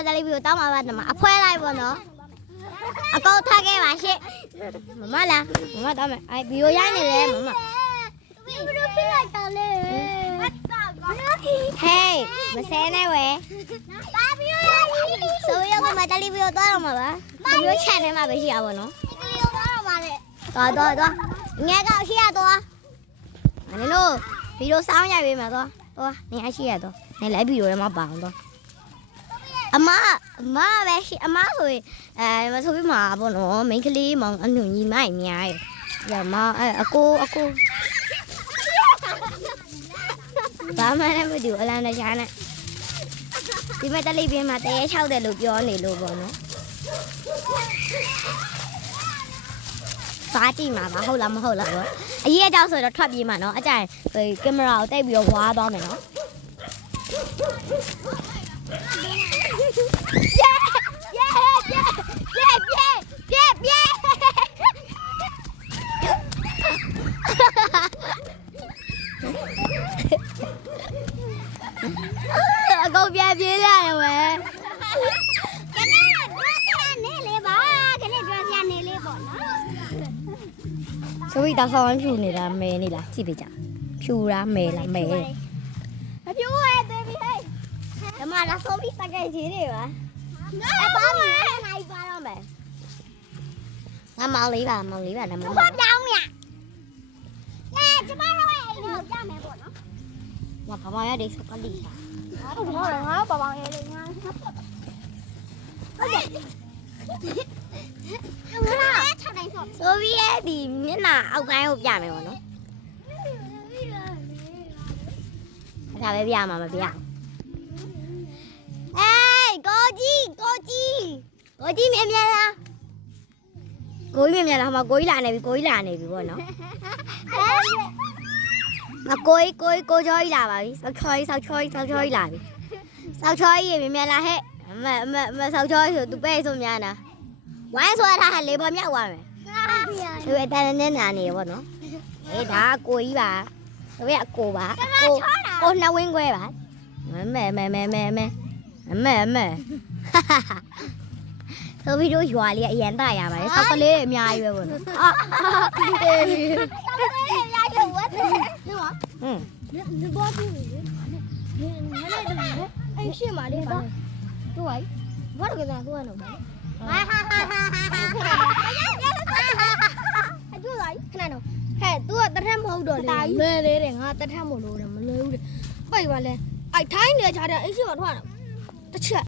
မှာတယ်လီဗီကိုတောင်းပါပါနော်အဖွဲလိုက်ပေါ့နော်အကောက်ထားခဲ့ပါရှင့်မမလားမမတောင်းမယ်အဲဗီကိုရိုက်နေတယ်မမဘယ်လိုပြလိုက်တာလဲဟေးမဆဲနဲ့ဝဲပါဗီကိုရိုက်ဆိုရကမှာတယ်လီဗီကိုတောင်းတော့မှာပါဗီကိုချန်ထဲမှာပဲရှိရပါနော်ကလေးကိုတောင်းတော့ပါလေတော့ငယ်ကောက်ရှိရတော့နင်တို့ဗီကိုစောင်းရိုက်ပေးမှာတော့နေရရှိရတော့နေလိုက်ဗီကိုထဲမှာပါအောင်တော့အမပဲရှိအမဆိုရင်မဆိုပြီးမှာပေါ့နော်မိန်းကလေးမောင်အနှုံညီမအများကြီးရမအကိုဘာမှလည်းမတူအလန်တခြားနဲ့ဒီမဲ့တလိပ်ပြင်းမှာတရေ၆တယ်လို့ပြောနေလို့ပေါ့နော်စားကြည့်မှာပါဟုတ်လားမဟုတ်လားပေါ့အရေးအကြောင်းဆိုတော့ထွက်ပြေးမှာနော်အကြိုင်ကင်မရာကိုတိတ်ပြီးတော့ဝါသွားမယ်နော်အကုန်ပြပြေးလာတယ်ဝဲကနေနေလေးပါကနေပြောပြနေလေးပေါ့နော်ဆိုပြီးတော့ဆောင်းဖြူနေတာမဲနေလားကြည့်ပေးကြဖြူလားမဲလားမဲမဖြူရဲ့သေးပြီဟဲ့ဒီမှာလာဆိုပြီးစကဲကြီးတွေပါပါမနိုင်ပါတော့မယ်ငါမောင်လေးပါနမပြောင်းနေကျမတို့ရဲ့အိမ်ကိုပြမယ်ပေါ့နော်ငါဘာမှရတဲ့စကလီတာငါဘာရဲလေငါဟုတ်တယ်ဆိုပြီးရဲ့ဒီမျက်နှာအောက်ပိုင်းကိုပြမယ်ပေါ့နော်ဒါပဲပြမှာမပြအေးကိုကြီးမြင်လားကိုကြီးမြင်လားဟိုမှာကိုကြီးလာနေပြီပေါ့နော်မကိုချောကြီးလာပါပြီဆောက်ချောကြီးလာပြီဆောက်ချောကြီးမြင်လားဟဲ့မဆောက်ချောကြီးဆိုသူပဲဆိုများနာဝိုင်းဆိုတာဟာလေပေါ်မြောက်သွားမယ်သူအတန်းနဲ့နာနေပေါ့နော်အေးဒါကိုကြီးပါသူရဲ့အကိုပါကိုနှဝင်းခွဲပါမဲဆိုပြီးတော့ရွာလေးအရန်တရပါတယ်ဆောက်ကလေးအများကြီးပဲပေါ့နော်အေးအများကြီးဝတ်တယ်ဒီဘောတူနေအဲ့ရှေ့မှာလေးပါတို့ဝိုင်းဘာလို့ကစားကိုရနော်ဟာအကျိုးလိုက်ခဏနော်ဟဲ့ तू ကတထက်မဟုတ်တော့လေမဲလေးတဲ့ငါတထက်မလို့တယ်မလွယ်ဘူးတဲ့ပိတ်ပါလဲအဲ့ထိုင်းနေချာတဲ့အဲ့ရှေ့မှာထွက်တာတစ်ချက်